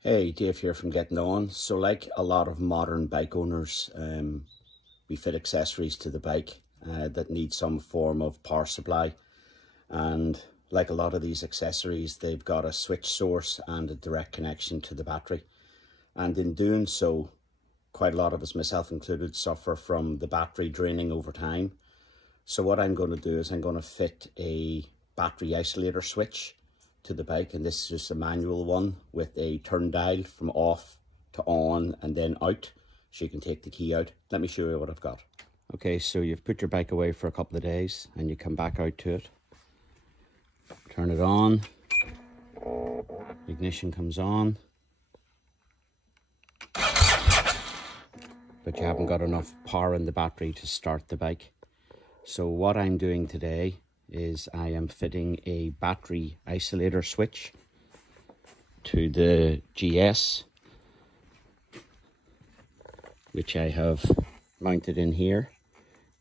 Hey, Dave here from Getting On. So like a lot of modern bike owners, we fit accessories to the bike that need some form of power supply. And like a lot of these accessories, they've got a switch source and a direct connection to the battery. And in doing so, quite a lot of us, myself included, suffer from the battery draining over time. So what I'm going to do is I'm going to fit a battery isolator switch to the bike, and this is just a manual one with a turn dial from off to on and then out, so you can take the key out. Let me show you what I've got. Okay, so you've put your bike away for a couple of days and you come back out to it, turn it on, ignition comes on, but you haven't got enough power in the battery to start the bike. So what I'm doing today is I am fitting a battery isolator switch to the GS, which I have mounted in here.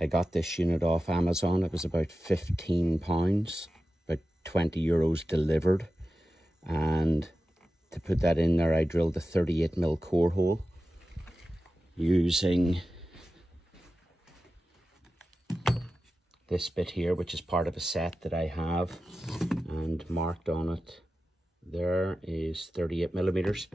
I got this unit off Amazon. It was about £15, about €20 delivered. And to put that in there, I drilled a 38mm core hole using this bit here, which is part of a set that I have, and marked on it there is 38mm,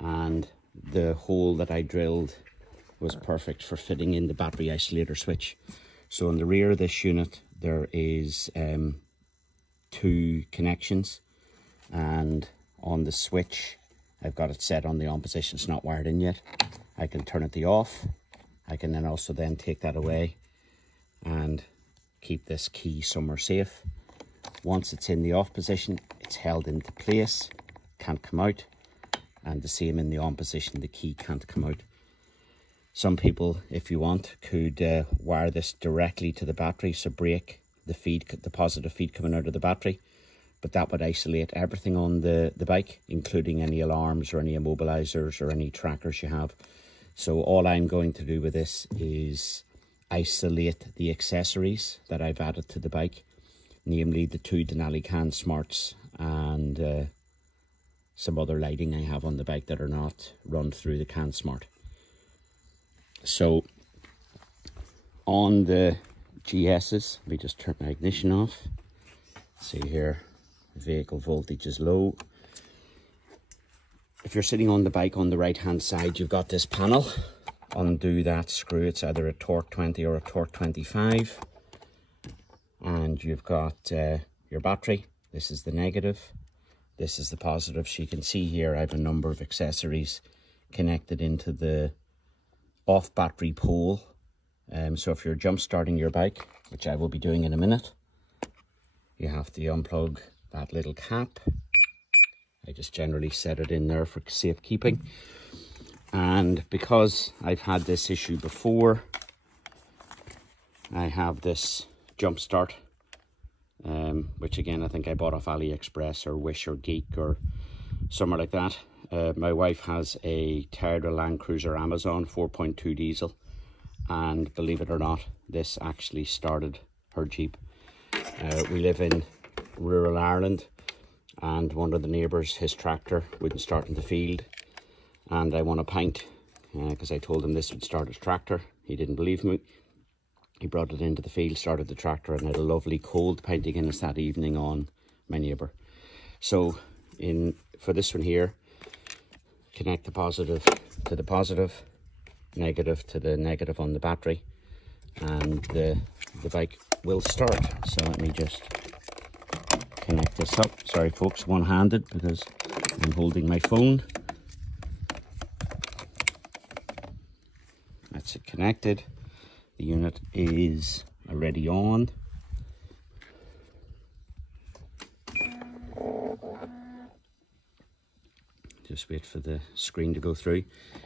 and the hole that I drilled was perfect for fitting in the battery isolator switch. So in the rear of this unit there is 2 connections, and on the switch I've got it set on the on position. It's not wired in yet. I can turn it off. I can then also take that away and keep this key somewhere safe. Once it's in the off position, it's held into place, can't come out, and the same in the on position, the key can't come out. Some people, if you want, could wire this directly to the battery, so break the feed, the positive feed coming out of the battery, but that would isolate everything on the bike, including any alarms or any immobilizers or any trackers you have. So all I'm going to do with this is isolate the accessories that I've added to the bike, namely the 2 Denali Can Smarts and some other lighting I have on the bike that are not run through the Can Smart. So on the GS's, let me just turn my ignition off. See here, vehicle voltage is low. If you're sitting on the bike on the right hand side, you've got this panel. Undo that screw, it's either a torque 20 or a torque 25, and you've got your battery. This is the negative, this is the positive. So you can see here I have a number of accessories connected into the off battery pole. So if you're jump starting your bike, which I will be doing in a minute, you have to unplug that little cap. I just generally set it in there for safekeeping. And because I've had this issue before, I have this jump start, which again I think I bought off AliExpress or Wish or Geek or somewhere like that. My wife has a Toyota Land Cruiser Amazon 4.2 diesel, and believe it or not, this actually started her Jeep. We live in rural Ireland, and one of the neighbours, his tractor wouldn't start in the field. And I won a pint because I told him this would start his tractor. He didn't believe me. He brought it into the field, started the tractor, and had a lovely cold pint of Guinness that evening on my neighbour. So for this one here, connect the positive to the positive, negative to the negative on the battery, and the bike will start. So let me just connect this up. Sorry folks, one-handed because I'm holding my phone. That's it connected. The unit is already on. Just wait for the screen to go through.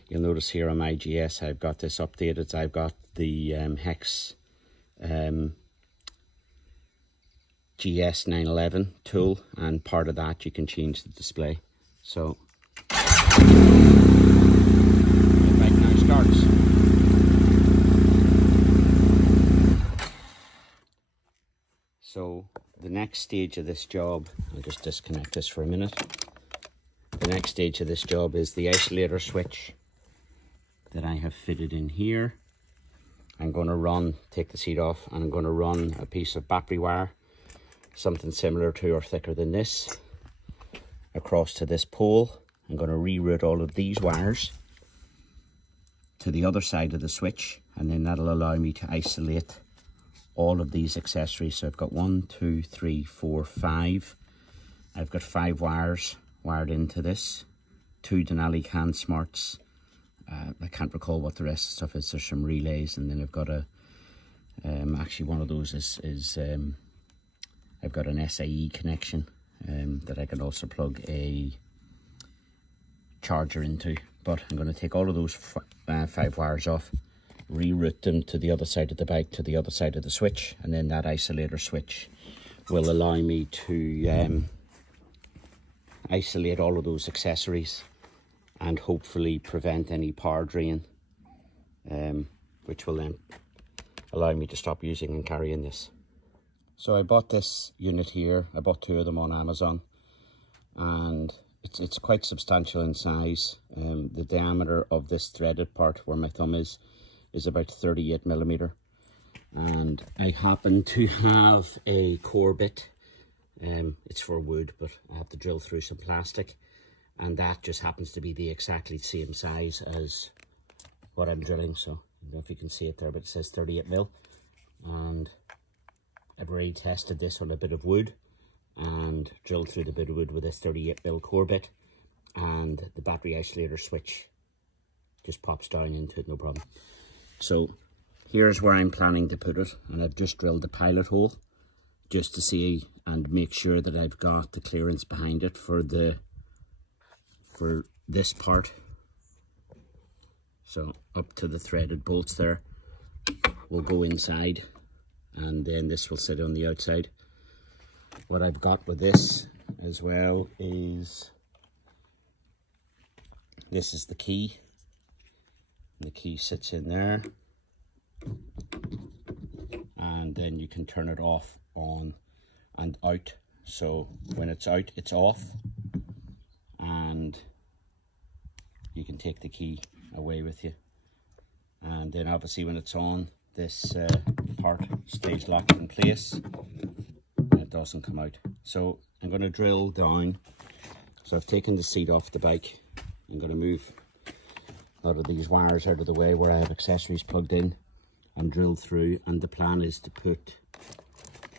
You'll notice here on my GS I've got this updated. I've got the hex GS 911 tool, and part of that you can change the display. So the bike now starts. So the next stage of this job, I'll just disconnect this for a minute. the next stage of this job is the isolator switch that I have fitted in here. I'm going to take the seat off, and I'm going to run a piece of battery wire, something similar to or thicker than this, across to this pole. I'm going to reroute all of these wires to the other side of the switch, and then that'll allow me to isolate all of these accessories. So I've got 1, 2, 3, 4, 5. I've got 5 wires wired into this, 2 Denali CAN smarts. I can't recall what the rest of the stuff is. There's some relays, and then I've got actually one of those is I've got an SAE connection that I can also plug a charger into. But I'm going to take all of those 5 wires off, reroute them to the other side of the bike, to the other side of the switch, and then that isolator switch will allow me to isolate all of those accessories and hopefully prevent any power drain, which will then allow me to stop using and carrying this. So I bought this unit here. I bought 2 of them on Amazon, and it's quite substantial in size. The diameter of this threaded part where my thumb is about 38mm, and I happen to have a core bit. It's for wood, but I have to drill through some plastic, and that just happens to be the exactly same size as what I'm drilling. So I don't know if you can see it there, but it says 38mm, and I've already tested this on a bit of wood and drilled through the bit of wood with this 38mm core bit, and the battery isolator switch just pops down into it, no problem. So here's where I'm planning to put it, and I've just drilled the pilot hole just to see and make sure that I've got the clearance behind it for this part. So up to the threaded bolts there will go inside, and then this will sit on the outside. What I've got with this as well is, this is the key. The key sits in there, and then you can turn it off, on and out. So when it's out, it's off, and you can take the key away with you. And then obviously when it's on, this part stays locked in place and it doesn't come out. So I'm going to drill down. So I've taken the seat off the bike. I'm going to move a lot of these wires out of the way where I have accessories plugged in and drill through, and the plan is to put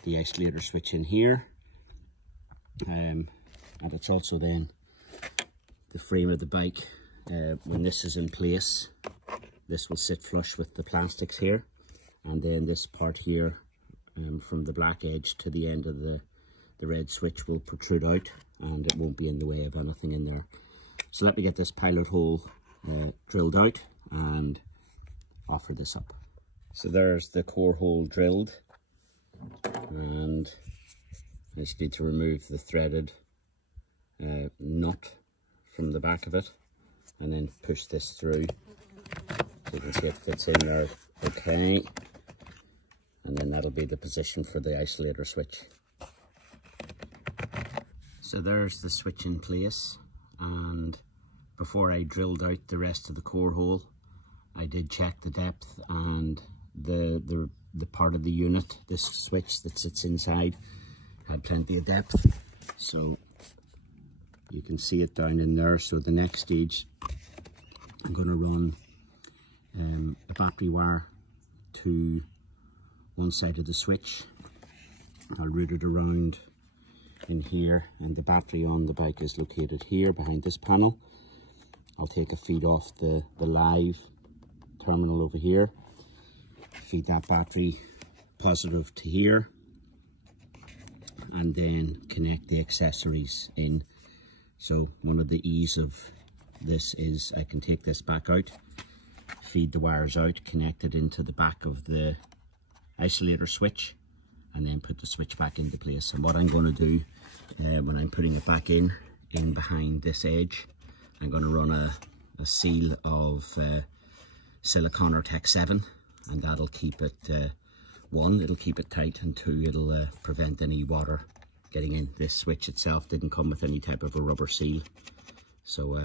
the isolator switch in here, and it's also then the frame of the bike. When this is in place, this will sit flush with the plastics here, and then this part here, from the black edge to the end of the red switch, will protrude out, and it won't be in the way of anything in there. So let me get this pilot hole drilled out and offer this up. So there's the core hole drilled, and I just need to remove the threaded nut from the back of it, and then push this through. So you can see it fits in there okay, and then that'll be the position for the isolator switch. So there's the switch in place, and before I drilled out the rest of the core hole, I did check the depth, and the part of the unit, this switch that sits inside, had plenty of depth, so you can see it down in there. So the next stage, I'm going to run a battery wire to one side of the switch. I'll route it around in here, and the battery on the bike is located here behind this panel. I'll take a feed off the live terminal over here, feed that battery positive to here, and then connect the accessories in. So one of the ease of this is I can take this back out, feed the wires out, connect it into the back of the isolator switch, and then put the switch back into place. And what I'm going to do when I'm putting it back in behind this edge, I'm going to run a seal of silicone or Tech 7, and that'll keep it, one, it'll keep it tight, and two, it'll prevent any water getting in. This switch itself didn't come with any type of a rubber seal, So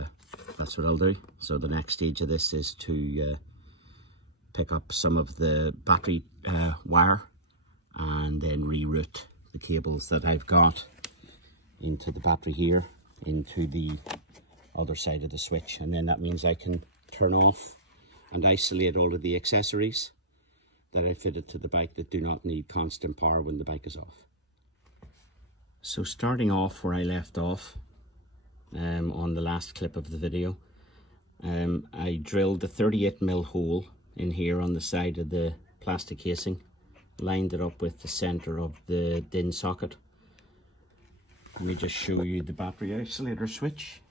that's what I'll do. So the next stage of this is to pick up some of the battery wire and then reroute the cables that I've got into the battery here into the other side of the switch, and then that means I can turn off and isolate all of the accessories that I fitted to the bike that do not need constant power when the bike is off. So starting off where I left off on the last clip of the video, I drilled a 38mm hole in here on the side of the plastic casing, lined it up with the center of the DIN socket. Let me just show you the battery isolator switch.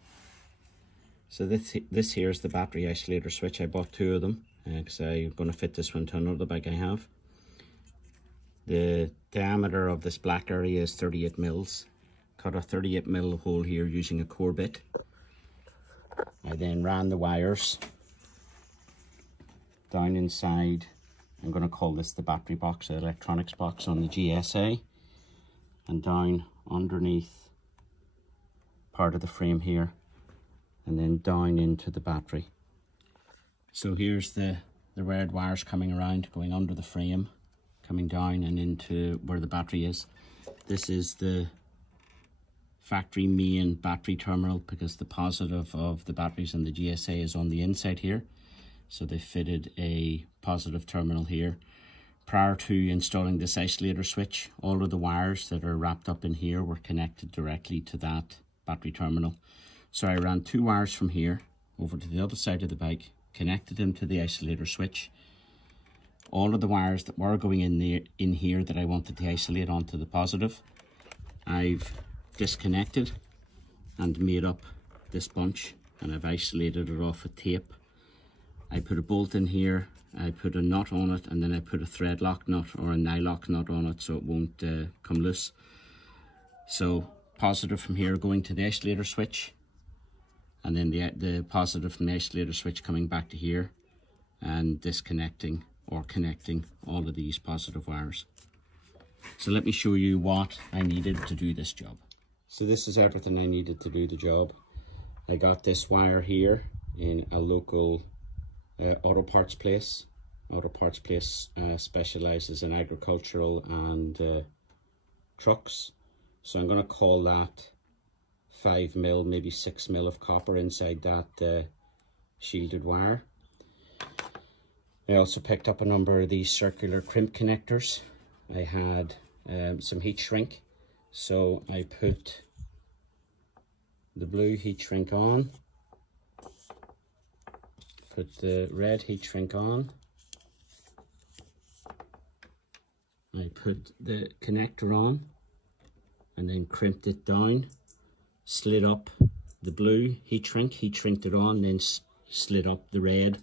So this here is the battery isolator switch. I bought 2 of them because I'm going to fit this one to another bike I have. The diameter of this black area is 38 mils. Cut a 38mm hole here using a core bit. I then ran the wires down inside. I'm going to call this the battery box, the electronics box on the GSA, and down underneath part of the frame here, and then down into the battery. So here's the red wires coming around, going under the frame, coming down and into where the battery is. This is the factory main battery terminal because the positive of the batteries in the GSA is on the inside here. So they fitted a positive terminal here. Prior to installing this isolator switch, all of the wires that are wrapped up in here were connected directly to that battery terminal. So I ran 2 wires from here over to the other side of the bike, connected them to the isolator switch. All of the wires that were going in here that I wanted to isolate onto the positive, I've disconnected and made up this bunch, and I've isolated it off with tape. I put a bolt in here, I put a nut on it, and then I put a thread lock nut or a nylock nut on it so it won't come loose. So positive from here going to the isolator switch, and then the positive from the isolator switch coming back to here, and disconnecting or connecting all of these positive wires. So let me show you what I needed to do this job. So this is everything I needed to do the job. I got this wire here in a local auto parts place. Auto parts place specializes in agricultural and trucks. So I'm going to call that 5mm, maybe 6mm of copper inside that shielded wire. I also picked up a number of these circular crimp connectors. I had some heat shrink, so I put the blue heat shrink on, put the red heat shrink on, I put the connector on, and then crimped it down, slid up the blue heat shrinked it on, then slid up the red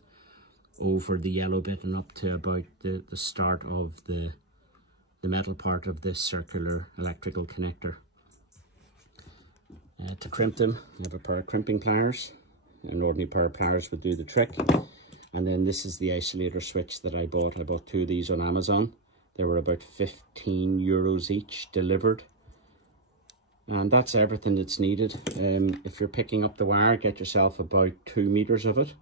over the yellow bit and up to about the start of the metal part of this circular electrical connector. To crimp them, I have a pair of crimping pliers. An ordinary pair of pliers would do the trick. And then this is the isolator switch that I bought. I bought 2 of these on Amazon. They were about 15 euros each delivered. And that's everything that's needed. If you're picking up the wire, get yourself about 2 meters of it.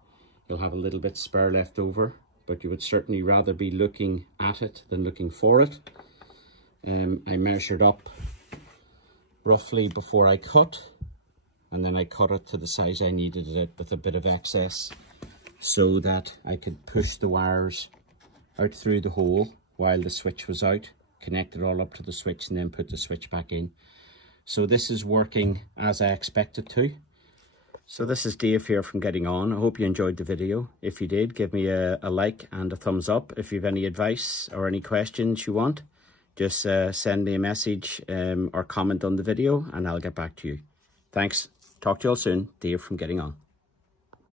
You'll have a little bit spare left over, but you would certainly rather be looking at it than looking for it. I measured up roughly before I cut, and then I cut it to the size I needed it with a bit of excess so that I could push the wires out through the hole while the switch was out, connect it all up to the switch, and then put the switch back in. So this is working as I expected to. So this is Dave here from Getting On. I hope you enjoyed the video. If you did, give me a like and a thumbs up. If you have any advice or any questions you want, just send me a message or comment on the video and I'll get back to you. Thanks. Talk to you all soon. Dave from Getting On.